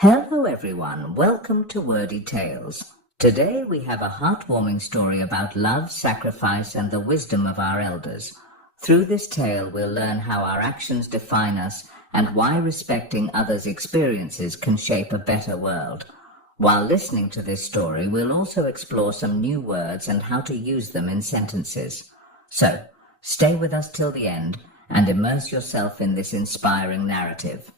Hello everyone, welcome to Wordy Tales. Today we have a heartwarming story about love, sacrifice and the wisdom of our elders. Through this tale we'll learn how our actions define us and why respecting others' experiences can shape a better world. While listening to this story, we'll also explore some new words and how to use them in sentences. So, stay with us till the end and immerse yourself in this inspiring narrative.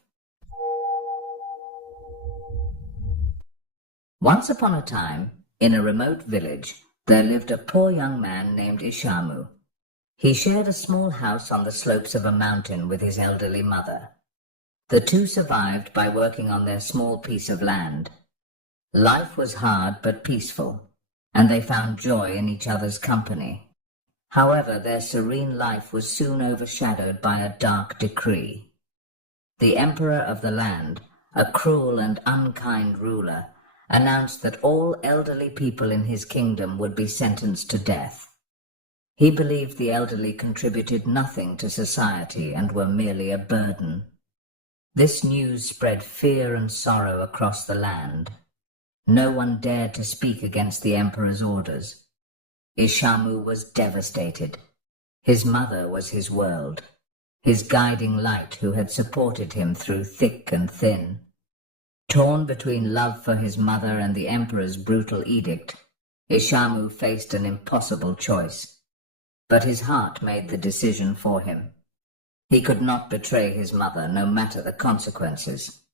Once upon a time, in a remote village, there lived a poor young man named Ishamu. He shared a small house on the slopes of a mountain with his elderly mother. The two survived by working on their small piece of land. Life was hard but peaceful, and they found joy in each other's company. However, their serene life was soon overshadowed by a dark decree. The emperor of the land, a cruel and unkind ruler, announced that all elderly people in his kingdom would be sentenced to death. He believed the elderly contributed nothing to society and were merely a burden. This news spread fear and sorrow across the land. No one dared to speak against the emperor's orders. Ishamu was devastated. His mother was his world, his guiding light who had supported him through thick and thin. Torn between love for his mother and the emperor's brutal edict, Ishamu faced an impossible choice. But his heart made the decision for him. He could not betray his mother, no matter the consequences.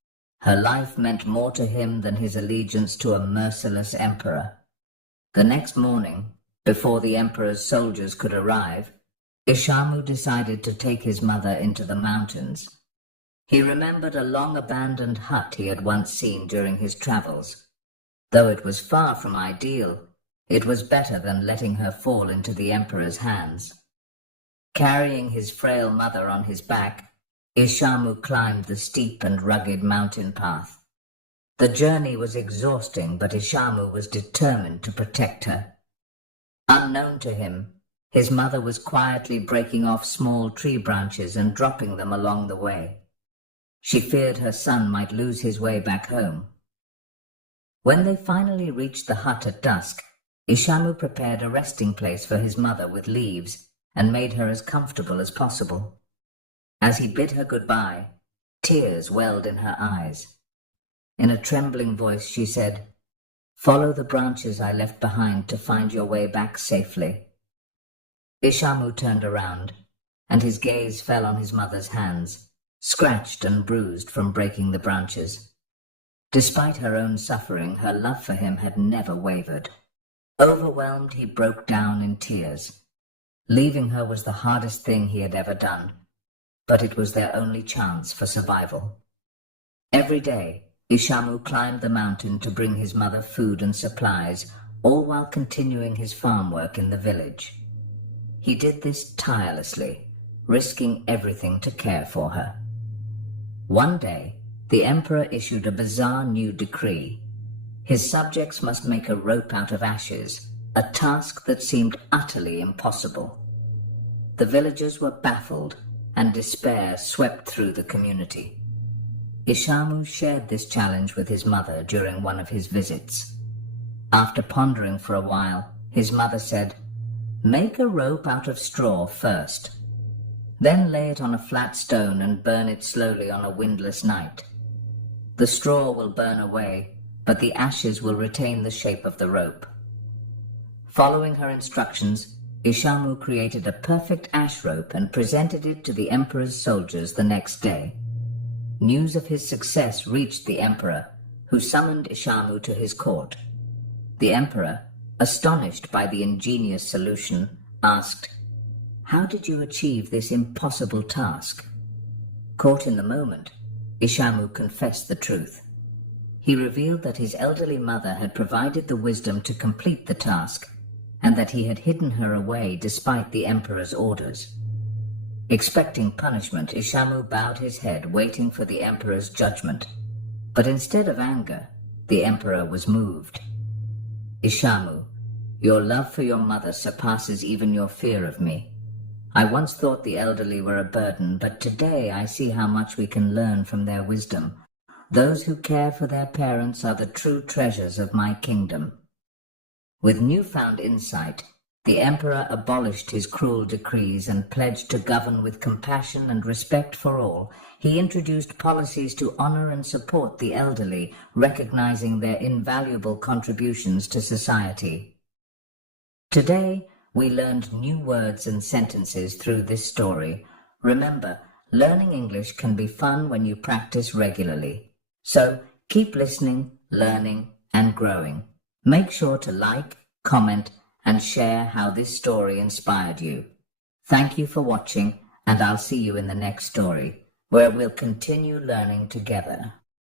Her life meant more to him than his allegiance to a merciless emperor. The next morning, before the emperor's soldiers could arrive, Ishamu decided to take his mother into the mountains. He remembered a long-abandoned hut he had once seen during his travels. Though it was far from ideal, it was better than letting her fall into the emperor's hands. Carrying his frail mother on his back, Ishamu climbed the steep and rugged mountain path. The journey was exhausting, but Ishamu was determined to protect her. Unknown to him, his mother was quietly breaking off small tree branches and dropping them along the way. She feared her son might lose his way back home. When they finally reached the hut at dusk, Ishamu prepared a resting place for his mother with leaves and made her as comfortable as possible. As he bid her goodbye, tears welled in her eyes. In a trembling voice she said, "Follow the branches I left behind to find your way back safely." Ishamu turned around, and his gaze fell on his mother's hands, scratched and bruised from breaking the branches. Despite her own suffering, her love for him had never wavered. Overwhelmed, he broke down in tears. Leaving her was the hardest thing he had ever done, but it was their only chance for survival. Every day, Ishamu climbed the mountain to bring his mother food and supplies, all while continuing his farm work in the village. He did this tirelessly, risking everything to care for her. One day, the emperor issued a bizarre new decree. His subjects must make a rope out of ashes, a task that seemed utterly impossible. The villagers were baffled, and despair swept through the community. Ishamu shared this challenge with his mother during one of his visits. After pondering for a while, his mother said, "Make a rope out of straw first. Then lay it on a flat stone and burn it slowly on a windless night. The straw will burn away, but the ashes will retain the shape of the rope." Following her instructions, Ishamu created a perfect ash rope and presented it to the emperor's soldiers the next day. News of his success reached the emperor, who summoned Ishamu to his court. The emperor, astonished by the ingenious solution, asked, "How did you achieve this impossible task?" Caught in the moment, Ishamu confessed the truth. He revealed that his elderly mother had provided the wisdom to complete the task, and that he had hidden her away despite the emperor's orders. Expecting punishment, Ishamu bowed his head, waiting for the emperor's judgment. But instead of anger, the emperor was moved. "Ishamu, your love for your mother surpasses even your fear of me. I once thought the elderly were a burden, but today I see how much we can learn from their wisdom. those who care for their parents are the true treasures of my kingdom." With newfound insight, the emperor abolished his cruel decrees and pledged to govern with compassion and respect for all. He introduced policies to honor and support the elderly, recognizing their invaluable contributions to society. Today, we learned new words and sentences through this story. Remember, learning English can be fun when you practice regularly. So, keep listening, learning, and growing. Make sure to like, comment, and share how this story inspired you. Thank you for watching, and I'll see you in the next story, where we'll continue learning together.